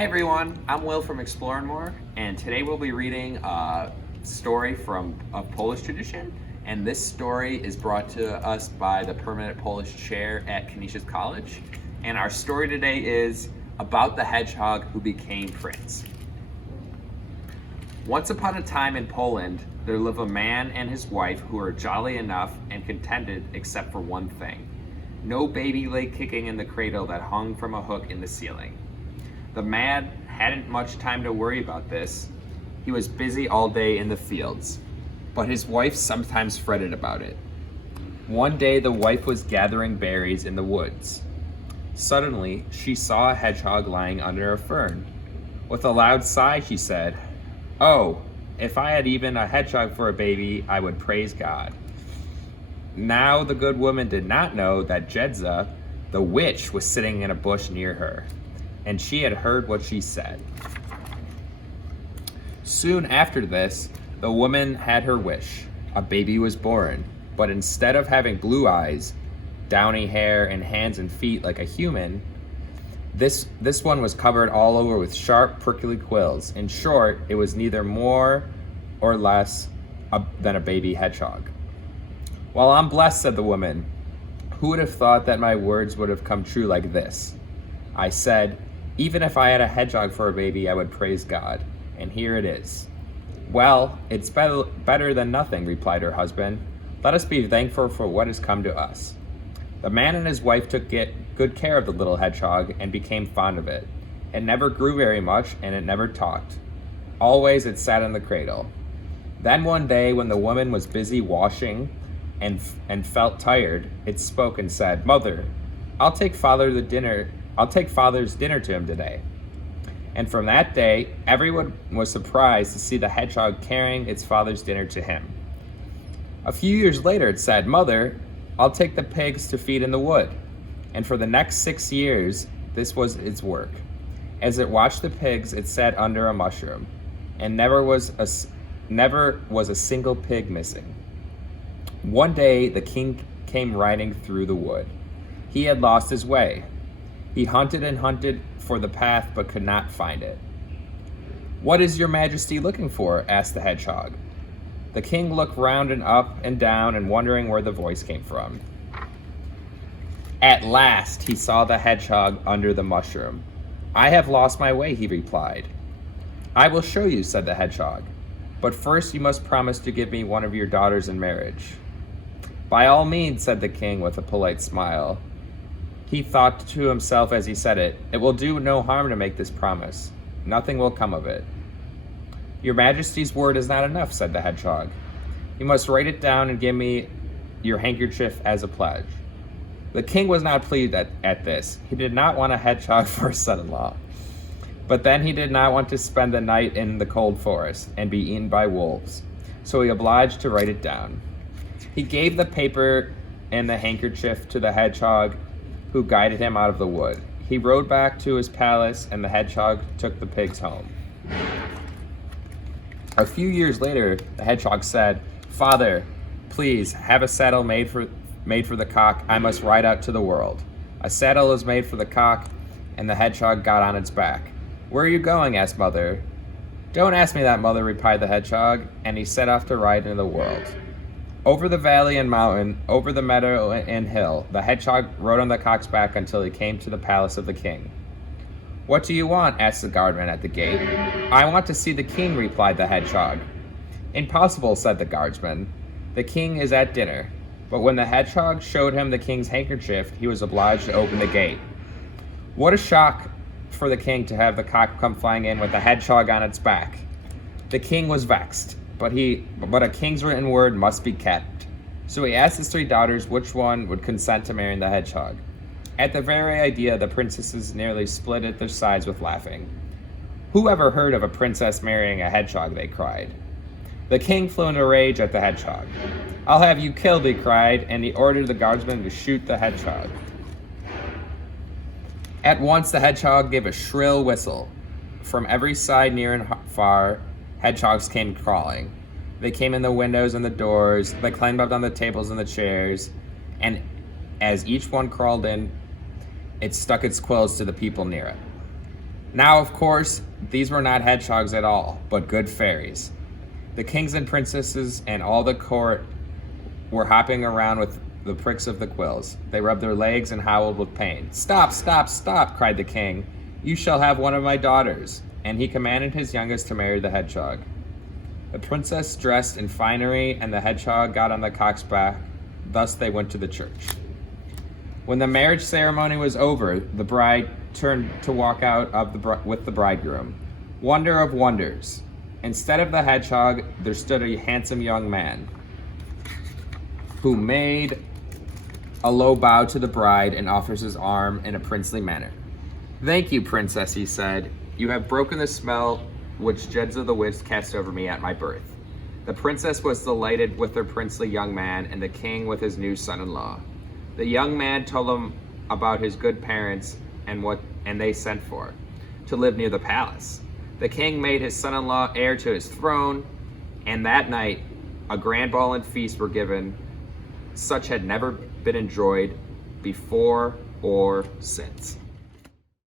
Hey everyone, I'm Will from Explore and More, and today we'll be reading a story from a Polish tradition. And this story is brought to us by the permanent Polish chair at Canisius College. And our story today is about the hedgehog who became prince. Once upon a time in Poland, there lived a man and his wife who were jolly enough and contented except for one thing. No baby lay kicking in the cradle that hung from a hook in the ceiling. The man hadn't much time to worry about this. He was busy all day in the fields, but his wife sometimes fretted about it. One day the wife was gathering berries in the woods. Suddenly, she saw a hedgehog lying under a fern. With a loud sigh, she said, "Oh, if I had even a hedgehog for a baby, I would praise God." Now the good woman did not know that Jedza, the witch, was sitting in a bush near her, and she had heard what she said. Soon after this, the woman had her wish. A baby was born, but instead of having blue eyes, downy hair, and hands and feet like a human, this one was covered all over with sharp, prickly quills. In short, it was neither more or less than a baby hedgehog. "Well, I'm blessed," said the woman. "Who would have thought that my words would have come true like this? I said, even if I had a hedgehog for a baby, I would praise God. And here it is." "Well, it's better than nothing," replied her husband. "Let us be thankful for what has come to us." The man and his wife took good care of the little hedgehog and became fond of it. It never grew very much, and it never talked. Always it sat in the cradle. Then one day, when the woman was busy washing and felt tired, it spoke and said, "Mother, I'll take father's dinner to him today." And from that day, everyone was surprised to see the hedgehog carrying its father's dinner to him. A few years later, it said, "Mother, I'll take the pigs to feed in the wood." And for the next 6 years, this was its work. As it watched the pigs, it sat under a mushroom, and never was a single pig missing. One day, the king came riding through the wood. He had lost his way. He hunted and hunted for the path, but could not find it. "What is your majesty looking for?" asked the hedgehog. The king looked round and up and down and wondering where the voice came from. At last he saw the hedgehog under the mushroom. "I have lost my way," he replied. "I will show you," said the hedgehog. "But first you must promise to give me one of your daughters in marriage." "By all means," said the king with a polite smile. He thought to himself as he said it, "It will do no harm to make this promise. Nothing will come of it." "Your majesty's word is not enough," said the hedgehog. "You must write it down and give me your handkerchief as a pledge." The king was not pleased at this. He did not want a hedgehog for a son-in-law. But then he did not want to spend the night in the cold forest and be eaten by wolves, so he obliged to write it down. He gave the paper and the handkerchief to the hedgehog, who guided him out of the wood. He rode back to his palace, and the hedgehog took the pigs home. A few years later, the hedgehog said, "Father, please have a saddle made for the cock. I must ride out to the world." A saddle was made for the cock, and the hedgehog got on its back. "Where are you going?" asked Mother. "Don't ask me that, Mother," replied the hedgehog, and he set off to ride into the world. Over the valley and mountain, over the meadow and hill, the hedgehog rode on the cock's back until he came to the palace of the king. "What do you want?" asked the guardman at the gate. "I want to see the king," replied the hedgehog. "Impossible," said the guardsman. "The king is at dinner." But when the hedgehog showed him the king's handkerchief, he was obliged to open the gate. What a shock for the king to have the cock come flying in with the hedgehog on its back. The king was vexed, but a king's written word must be kept. So he asked his 3 daughters which one would consent to marrying the hedgehog. At the very idea, the princesses nearly split at their sides with laughing. "Who ever heard of a princess marrying a hedgehog?" they cried. The king flew in a rage at the hedgehog. "I'll have you killed," he cried, and he ordered the guardsmen to shoot the hedgehog. At once the hedgehog gave a shrill whistle. From every side, near and far, hedgehogs came crawling. They came in the windows and the doors. They climbed up on the tables and the chairs. And as each one crawled in, it stuck its quills to the people near it. Now, of course, these were not hedgehogs at all, but good fairies. The kings and princesses and all the court were hopping around with the pricks of the quills. They rubbed their legs and howled with pain. "Stop, stop, stop," cried the king. "You shall have one of my daughters." And he commanded his youngest to marry the hedgehog. The princess dressed in finery, and the hedgehog got on the cock's back. Thus they went to the church. When the marriage ceremony was over, the bride turned to walk out with the bridegroom. Wonder of wonders! Instead of the hedgehog, there stood a handsome young man who made a low bow to the bride and offers his arm in a princely manner. "Thank you, princess," he said. "You have broken the spell which Jeds of the Woods cast over me at my birth." The princess was delighted with her princely young man, and the king with his new son-in-law. The young man told him about his good parents and they sent for to live near the palace. The king made his son-in-law heir to his throne, and that night a grand ball and feast were given, such had never been enjoyed before or since.